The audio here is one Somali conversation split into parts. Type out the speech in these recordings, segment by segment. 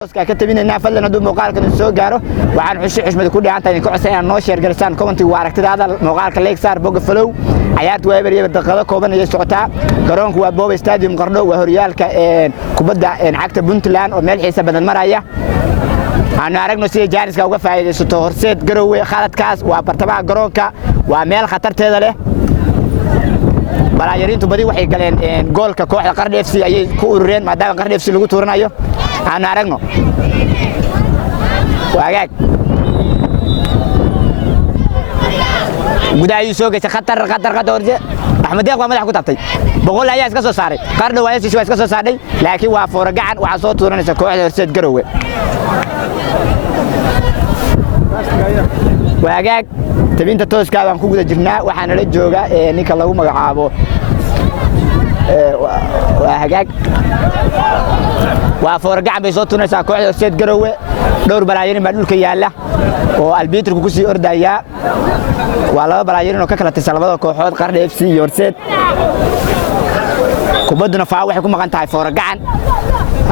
ka tabinayna fadlan haduu muuqaalkan soo gaaro waxaan xushmad ku dhigantahay ku codsan noo share garisaan comment waa aragtidaada muuqaalka like saar bog follow ciyaartu waa bariye daqiiqado kooban ay socotaa garoonku waa Bob Stadium Qardho waa horyaalka kubadda cagta Puntland oo meel xiisa badan maraya aan aragno si jaaniska uga faa'iideysto horseed garowe khaladkaas waa bartamaha garoonka waa meel khatarteeda leh balaayarintu badi waxay galeen goolka kooxda Qardho FC ayay ku urureen maadaama Qardho FC lagu tuuranayo aan aragno waagaag gudaha soo gashay khatar horje Axmed Deeq waa madax ku tabtay boqol ayaa iska soo saaray Qardho waa iska soo saaray laakiin waa foora gacan waxa soo tuuranaysa kooxda horseed garowe waagaag tabinta tooska aan ku guda jirnaa waxaan la joogaa ninka lagu magacaabo waagaag waa foora gacan bay soo tuuranaysaa kooxda horseed garowe dhowr balaayarin baa dhulka yaala oo albiitirku ku sii ordaya waa laba balaayarin oo ka kala tirsan labada kooxood Qardho FC iyo horseed kubaduna faa waxay ku maqan tahay foora gacan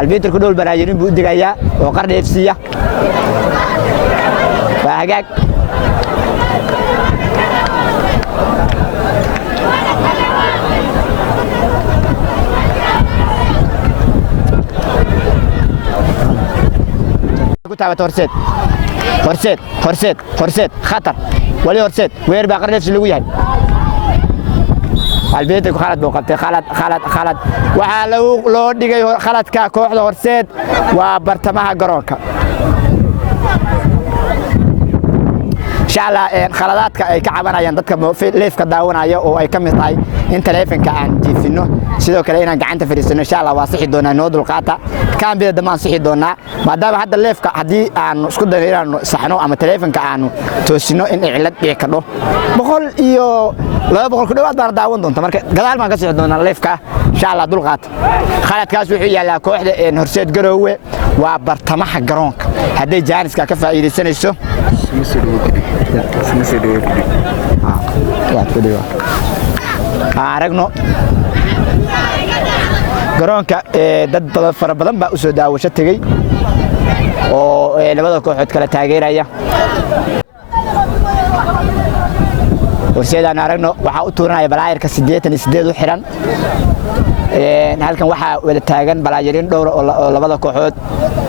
albiitirku dhowr balaayarin buu digaya oo Qardho FC ah waagaag كتابة horseed خطر ولي horseed وير بقى Qardho FC lagu yahay albeedku khalad buu qabtay khalad waxa loo dhigay khaladka kooxda horseed waa bartamaha garoonka inshallah khaladaadka ay ka cabanayaan dadka leefka daawanaya oo ay kamid tahay in telefonka aan jiifino sidoo kale inaan gacanta fariisano inshallah waa sixi doonaa noo dulqaata kaambida dhamaan sixi doonaa maadaama hadda leefka hadii aan isku dareerano saxno ama telefonka aanu toosino in cilad dhici karo 100 iyo 200 ku dhawaad baan daawan doonta marka gadaal baan ka sixi doonaa leefka inshallah dulqaata khaladkaas wuxuu yaalaa kooxda horseed garowe waa bartamaha garoonka haday jaaniska ka faa'iideysanayso aragno garoonka dad fara badan baa u soo daawasho tagay oo labada kooxood kala taageeraya horseedaan aragno waxa u tuuranaya balaayirka 88 u xiran halkan waxa wada taagan balaayirin dhowr oo labada kooxood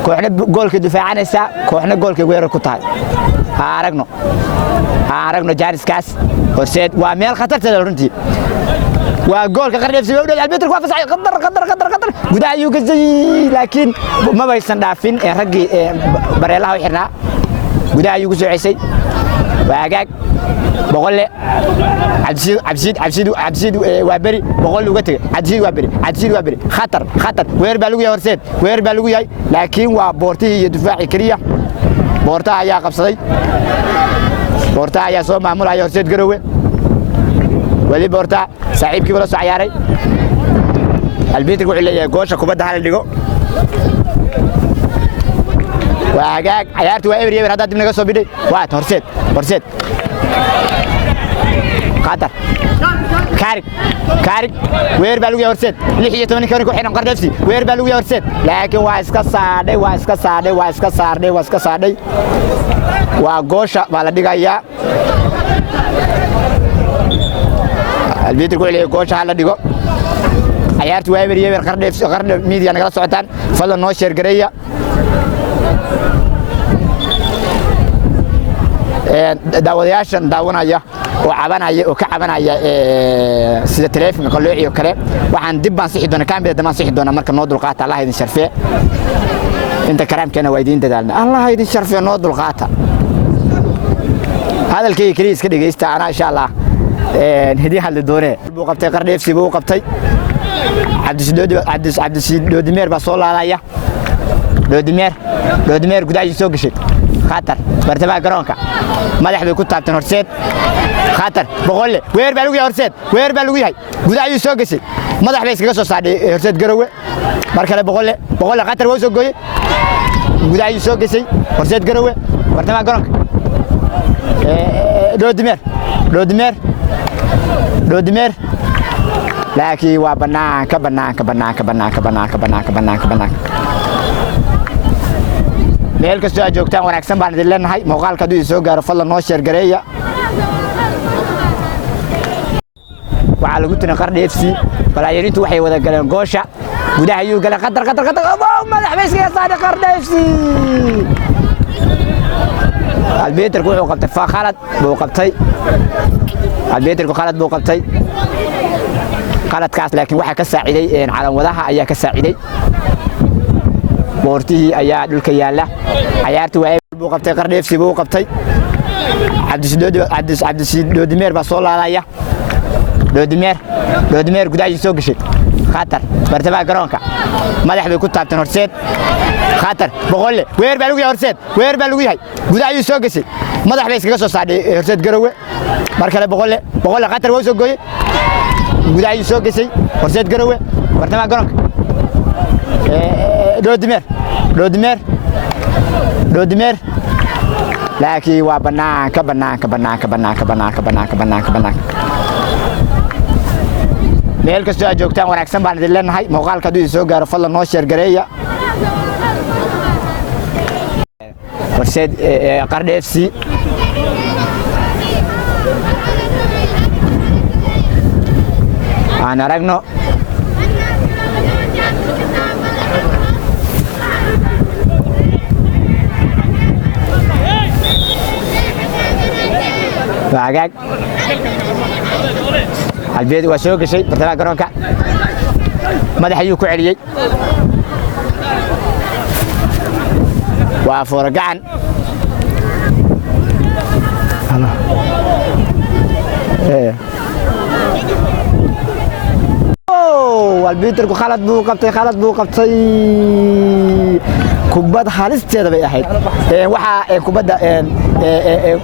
kooxna goolka difaacanaysa kooxna goolka weerar ku tahay aragno jaaniskaas horseed waa meel khatarteeda runtii waa goolka Qardho FC oo albiitirku waa fasaxay qadar gudaha ayuu ka sii laakiin ma baysan dhaafin ragii bareelaha u xirnaa gudaha ayuu ku soo ceysay waagaag boqolle cabsid waa bari boqol uga tagay cabsid waa bari khatar weer baa lagu yahay horseed weer baa lagu yahay laakiin waa boortii iyo difaaci kaliya boorta ayaa qabsaday boorta ayaa soo maamulaya horseed garowe wali boorta saaxiibkii wala soo ciyaaray albiitirku wuxuu leeyahay goosha kubadda hal dhigo waagaag ciyaartu waa eber hadda dib naga soo bidhay waa horseed qatar kaarig weer baa lagu yahay horseed 16 kan ku xiran Qardho FC weer baa lagu yahay horseed laakiin waa iska saarday waa goosha baa la dhigayaa albiitirku wuxuu leeyahay goosha hal dhigo ciyaartu waa eber Qardho FC Qardho media nagala socotaan fadlan noo share gareeya daawadayaashan daawanaya oo cabanaya oo ka cabanaya sida telefonka qaloociyo kale waxaan dib baan sixi doonaa kaambida dhamaan sixi doonaa marka noo dulqaata Allah idin sharfee inta karaamkeena waa idin dadaalna Allah idin sharfee noo dulqaata hadalkay kaliya iska dhageysta ana insha Allah hidii hal doonee buu qabtay Qardho FC buu qabtay Cabdisiid Doodimeer baa soo laalaya Doodimeer gudaha soo gashay khatar bartamaha garoonka madax bay ku taabteen horseed khatar boqolle weer baa lagu yahay horseed weer baa lagu yahay gudaha ayuu soo gashay madax bay iskaga soo saadhay horseed garowe mar kale boqolle khatar waa soo gooyay gudaha ayuu soo gashay horseed garowe bartamaha garoonka Doodimeer laakiin waa banaanka meel kastoo aad joogtaan wanaagsan baan idin leenahay muuqaalka hadduu soo gaaro fadlan noo sheer gareeya waxaa lagu tinay Qardho FC balaayarintu waxay wada galeen goosha gudaha ayuu galay qadar madax bayska saade Qardho FC البيتر كوحو قبتي فخالد بو قبتي البيتر كخالد بو قبتي خالد كاس لكن waxa ka saaciday in calan wadaha ayaa ka saaciday boortii ayaa dhulka yaala ciyaartu waa buu qabtay Qardho FC buu qabtay Cabdisiid Doodimeer baa soo laadaya Doodimeer gudaha soo gashay khatar bartamaha garoonka madax bay ku taabteen horseed khatar boqolle weer baa lagu yahay horseed weer baa lagu yahay gudaha soo gashay madax bay iskaga soo saadhay horseed garowe mar kale boqolle khatar waa soo gooyay gudaha soo gashay horseed garowe bartamaha garoonka Doodimeer laakiin waa banaanka meel kastoo aad joogtaan wanaagsan baan idin leenahay muuqaalka hadduu soo gaaro fadlan noo sheer gareeya horseed Qardho FC aan aragno baagaag البيت وسوق شيء برتبا قرونك ماذا حيوك عليي وفرقعن والبيتر خالد بو قبطي كوباد حالستيدا bay ahayd waxa kubada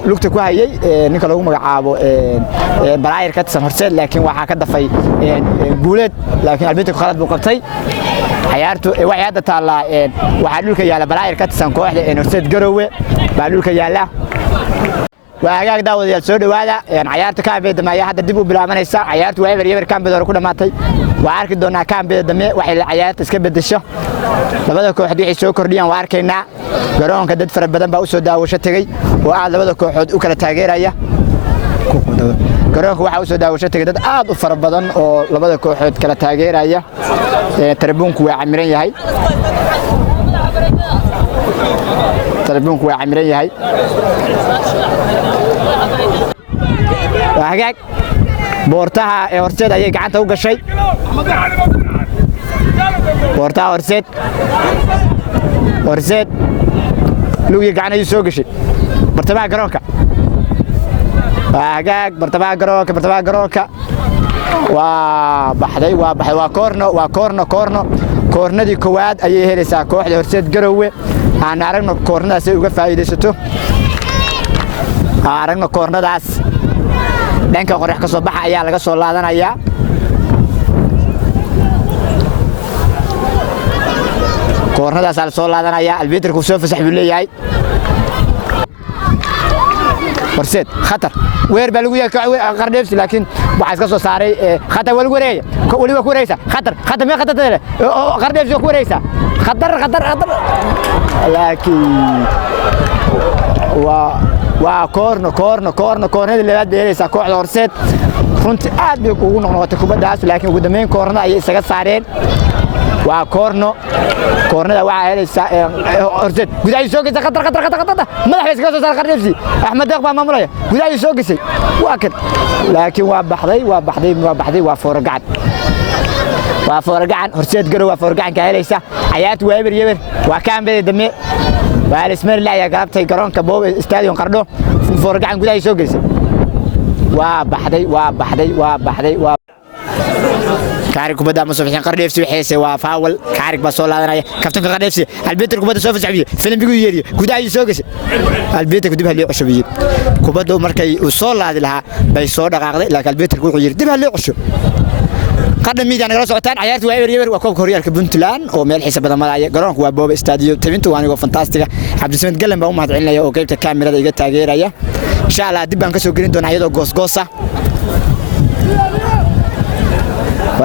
lugta ku hayay ninka lagu magacaabo balaayir ka tirsan horseed laakiin waxa ka dafay guuleed laakiin albeeto khalad buu qabtay ciyaartu waxay hadda taala waxa dhulka yaala balaayir ka tirsan kooxda horseed garowe baa dhulka yaala waagaag daawadayaal soo dhawaada ciyaarta kaambeeda ma hadda dib u bilaabanaysa ciyaartu waa eber kaambeeda ku dhamaatay waa arki doonaa kaambeeda dame waxay ciyaarta iska bedesho labada kooxood waxay soo kordhiyaan waa arkaynaa garoonka dad fara badan baa u soo daawasho tagay oo aad labada kooxood u kala taageeraya garoonka waxa u soo daawasho tagay dad aad u fara badan oo labada kooxood kala taageeraya tarabuunku waa camiran yahay وهاجاك بورتها هورسيد ayay gacanta u gashay بورتها هورسيد lugi gacanta ay soo gashay bartamaha garoonka وهاجاك bartamaha garoonka waa baxday waa koornadii koowaad ayay helaysaa kooxda horseed garowe aan aragno koornadaas ay uga faa'iideysato aragno koornadaas dhanka qorax ka soo baxa ayaa laga soo laadanayaa koornadaas la soo laadanayaa albiitarku soo fasax buu leeyahay horseed khatar weer baa lagu yahay Qardho FC laakiin waxa iska soo saaray khatar wal wareey waliba ku wareeysa khatar ma khatar Qardho FC ku wareeysa khatar laakiin waa koornadii labaad bay helaysaa kooxda horseed runtii aad bay ugu noqnoqotay kubaddaas laakiin ugu dambeyn koornada ayay isaga saareen waa koornada waxaa helaysaa horseed gudaha soo gashay khatar madax bay iskaga soo saaray Qardho FC Axmed Deeq baa maamulaya gudaha soo gashay waa kan laakiin waa baxday waa foorgacan horseed garow waa foorgacan ka helaysa ciyaartu waa eber waa kaambeeda dame waa ismar la ayaa galabtay garoonka boob stadium Qardho foorgacan gudaha soo gashay waa baxday كارك كبدا مصبحين Qardho FC waxay waa faawal كارك ba soo laadanaya kaftanka Qardho FC albeetar kubada soo fasaxbiye filim bigu yeeriyo gudaha soo gashay albeetar dib hal cusubiyay kubada markay uu soo laadi lahaa bay soo dhaqaaqday laakiin albeetar wuxuu yiri dib hal cusub Qardho miidaan nagala socotaan ciyaartu waa eber waa koobka horyaalka Puntland oo meel xiisa badan madaya garoonku waa boob stadium tabintu waa aniga fantastiga Cabdismed Galan baa u mahad celinaya oo qaybta kaamirada iga taageeraya insha Allah dib baan ka soo gelin doonaa iyadoo goosgoosa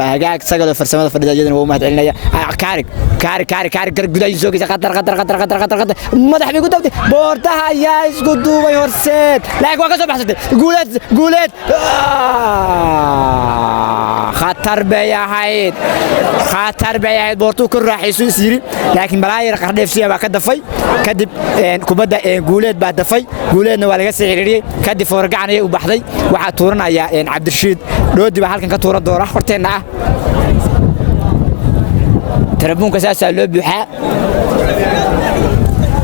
وهاجاك سجل فرسمة فريدة جدا وهو مهد علينا كارك قداي سوقي قطر مدح بيقول دوتي بورتها يا اسكدو ويورسيت لا كوكا بحثت قولت خطر بيا بورتو كل راح يسيري لكن بلاي قرديف سيا كدفاي كدب كبدا قولت بعد دفاي قولتنا waa laga sixiriyay kadib foorgacan ay u baxday waxa tuuranaya Cabdirashiid doodi baa halkan ka tuuran doona horteena ah telefoonka saasa loo buuxaa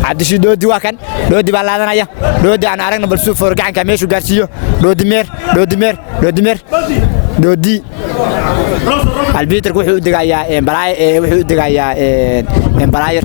Cabdirashiid doodi waa kan doodi baa laadanaya doodi aan aragna bal soo foorgacanka meeshu gaarsiiyo doodi meer doodi البيتر wuxuu u digayaa balaay wuxuu u digayaa balaayir